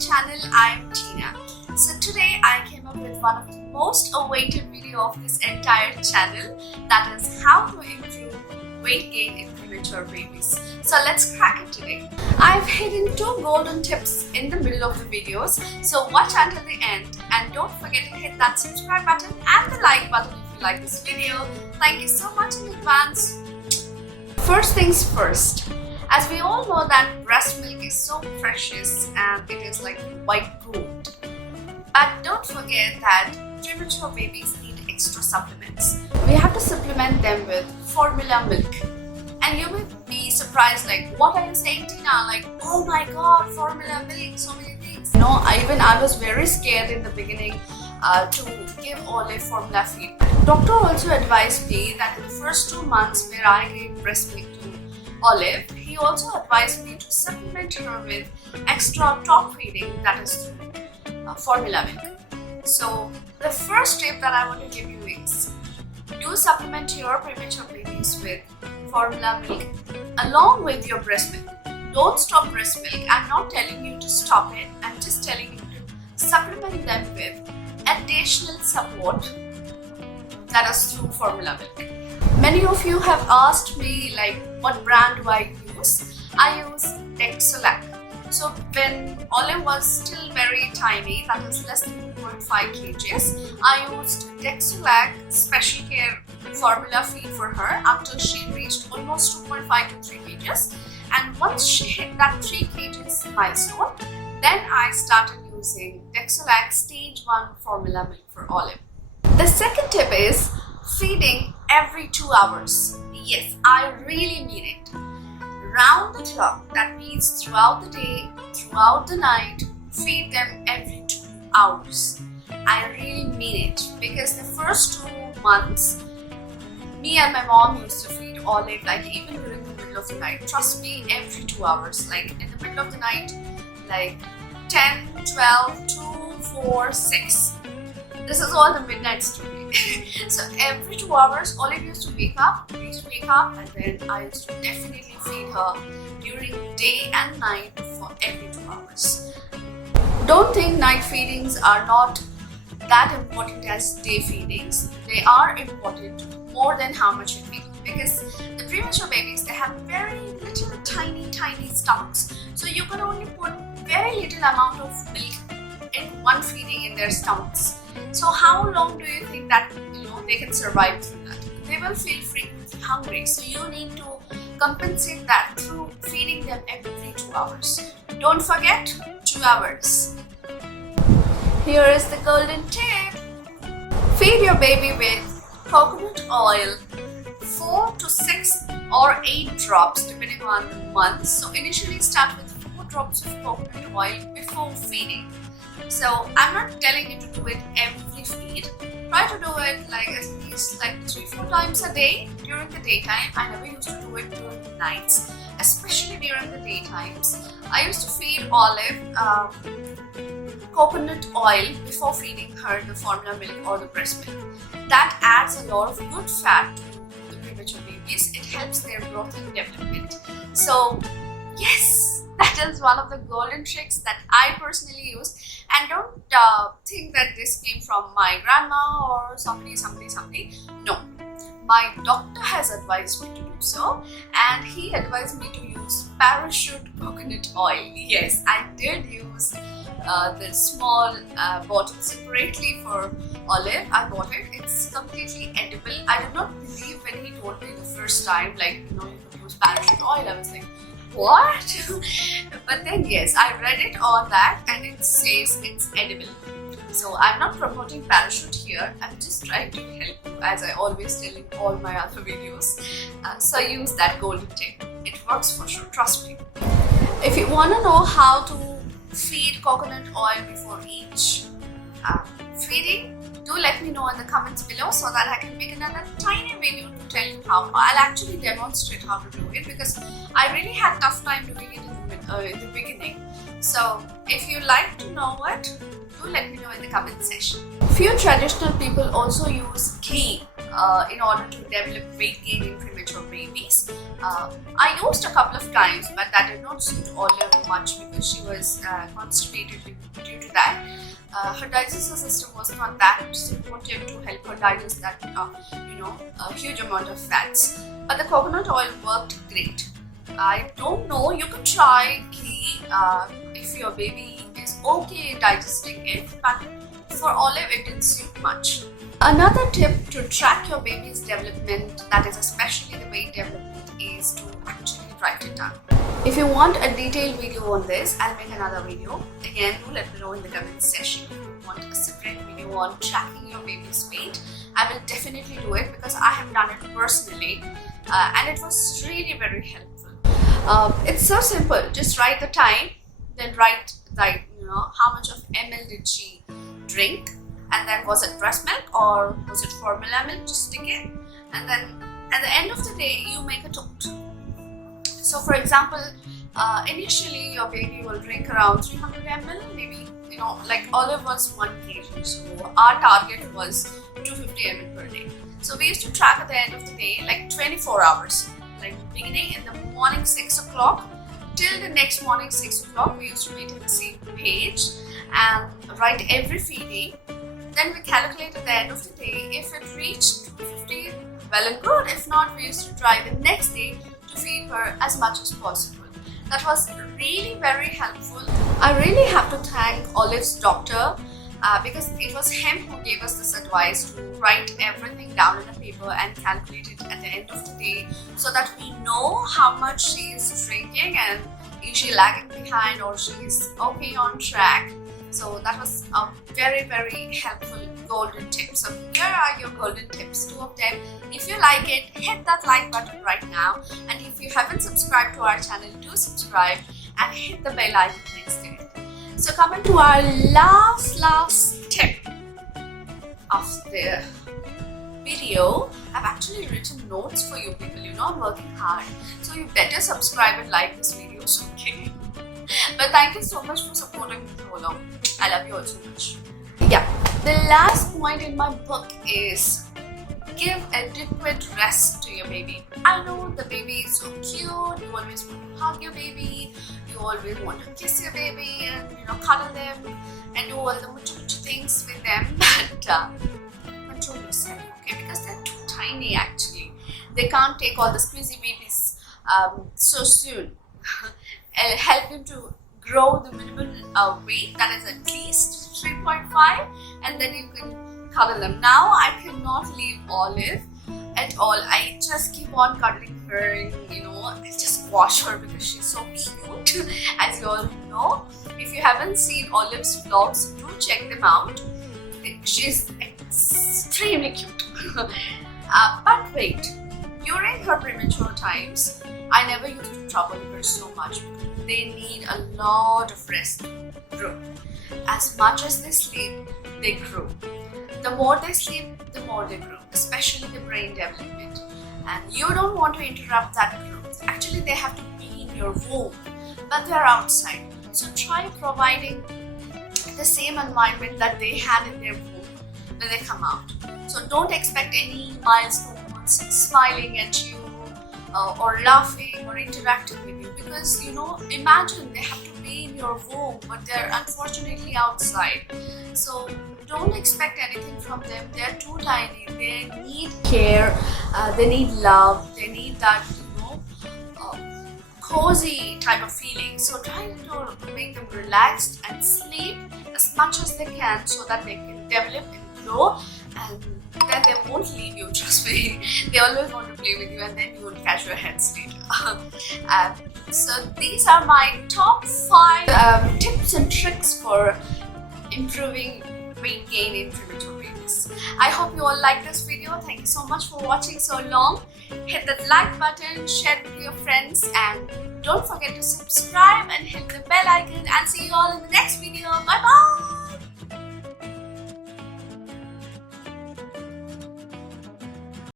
channel. I'm Teena. So today I came up with one of the most awaited video of this entire channel, that is how to improve weight gain in premature babies. So let's crack it today. I've hidden 2 golden tips in the middle of the videos, so watch until the end and don't forget to hit that subscribe button and the like button if you like this video. Thank you so much in advance. First things first. As we all know that breast milk is so precious and it is like white gold. But don't forget that premature babies need extra supplements. We have to supplement them with formula milk. And you may be surprised, like, what are you saying, Teena? Like, oh my god, formula milk, so many things. You know, I was very scared in the beginning to give Olive formula feed. Doctor also advised me that in the first 2 months where I gave breast milk to Olive, he also advised me to supplement her with extra top feeding, that is through formula milk. So the first tip that I want to give you is, do supplement your premature babies with formula milk along with your breast milk. Don't stop breast milk. I'm not telling you to stop it. I'm just telling you to supplement them with additional support, that is through formula milk. Many of you have asked me, like, what brand do I use? I use Dexolac. So when Olive was still very tiny, that is less than 2.5 kgs, I used Dexolac special care formula feed for her until she reached almost 2.5 to 3 kgs. And once she hit that 3 kgs milestone, then I started using Dexolac stage 1 formula milk for Olive. The second tip is feeding every 2 hours. Yes, I really mean it. Round the clock, that means throughout the day, throughout the night, feed them every 2 hours. I really mean it, because the first 2 months, me and my mom used to feed Olive, like, even during the middle of the night. Trust me, every 2 hours, like in the middle of the night, like 10, 12, 2, 4, 6. This is all the midnight story. So every 2 hours, Olive used to wake up, and then I used to definitely feed her during day and night for every 2 hours. Don't think night feedings are not that important as day feedings. They are important more than how much you think, because the premature babies, they have very little tiny stomachs. So you can only put very little amount of milk in one feeding in their stomachs. So how long do you think that they can survive through that? They will feel frequently hungry. So you need to compensate that through feeding them every 2 hours. Don't forget 2 hours. Here is the golden tip. Feed your baby with coconut oil, 4 to 6 or 8 drops depending on the month. So initially start with 4 drops of coconut oil before feeding. So I'm not telling you to do it every feed. Try to do it like at least like 3-4 times a day during the daytime. I never used to do it during the nights, especially during the daytimes. I used to feed Olive coconut oil before feeding her the formula milk or the breast milk. That adds a lot of good fat to the premature babies. It helps their growth and development. So yes, that is one of the golden tricks that I personally use. And don't think that this came from my grandma or somebody. No, my doctor has advised me to do so, and he advised me to use parachute coconut oil. Yes, I did use the small bottle separately for Olive. I bought it. It's completely edible. I did not believe when he told me the first time, like, you could use parachute oil. I was like, what? But then yes, I read it on that and it says it's edible. So I'm not promoting parachute here. I'm just trying to help you, as I always tell in all my other videos. So use that golden tip. It works for sure, trust me. If you want to know how to feed coconut oil before each feeding, do let me know in the comments below so that I can make another tiny video to tell you how. I'll actually demonstrate how to do it, because I really had tough time doing it in the beginning. So if you like to know it, do let me know in the comment section. Few traditional people also use ghee in order to develop weight gain in premature babies. I used a couple of times, but that did not suit Olive much because she was constipated due to that. Her digestive system was not that supportive to help her digest that a huge amount of fats. But the coconut oil worked great. I don't know, you could try ghee if your baby is okay digesting it, but for Olive it didn't suit much. Another tip to track your baby's development, that is especially the weight development, is to actually write it down. If you want a detailed video on this, I'll make another video. Again, do let me know in the comment section if you want a separate video on tracking your baby's weight. I will definitely do it because I have done it personally and it was really very helpful. It's so simple. Just write the time, then write the, how much of ml did she drink, and then was it breast milk or was it formula milk, just stick it, and then at the end of the day you make a total. So for example, initially your baby will drink around 300 ml, maybe, like Olive was 1 kg, so our target was 250 ml per day. So we used to track at the end of the day, like 24 hours, like beginning in the morning 6 o'clock till the next morning 6 o'clock. We used to meet in the same page and write every feeding. Then we calculate at the end of the day. If it reached 250, well and good. If not, we used to try the next day to feed her as much as possible. That was really very helpful. I really have to thank Olive's doctor because it was him who gave us this advice to write everything down in a paper and calculate it at the end of the day so that we know how much she is drinking and is she lagging behind or she is okay on track. So that was a very, very helpful golden tip. So here are your golden tips, 2 of them. If you like it, hit that like button right now. And if you haven't subscribed to our channel, do subscribe and hit the bell icon next to it. So coming to our last tip of the video, I've actually written notes for you people. I'm working hard. So you better subscribe and like this video, okay? But thank you so much for supporting me so long. I love you all so much. Yeah, the last point in my book is give adequate rest to your baby. I know the baby is so cute. You always want to hug your baby. You always want to kiss your baby and cuddle them and do all the much things with them. But control yourself, okay? Because they're too tiny actually. They can't take all the squeezy babies so soon. Help them to grow the minimal weight, that is at least 3.5, and then you can cuddle them. Now I cannot leave Olive at all. I just keep on cuddling her and I just wash her because she's so cute. As you all know, if you haven't seen Olive's vlogs, do check them out. She's extremely cute. But wait, during her premature times, I never used to trouble her so much because they need a lot of rest to grow. As much as they sleep, they grow. The more they sleep, the more they grow, especially the brain development. And you don't want to interrupt that growth. Actually, they have to be in your womb, but they're outside. So try providing the same environment that they had in their womb when they come out. So don't expect any milestones, smiling at you, or laughing or interacting with you, because imagine they have to be in your womb but they're unfortunately outside. So don't expect anything from them. They're too tiny. They need care, they need love, they need that cozy type of feeling. So try to make them relaxed and sleep as much as they can so that they can develop and grow, and then they won't leave you, trust me. They always want to play with you and then you will catch your heads later. So these are my top 5 tips and tricks for improving weight gain in premature babies. I hope you all like this video. Thank you so much for watching so long. Hit that like button, share it with your friends, and don't forget to subscribe and hit the bell icon, and see you all in the next video. Bye bye.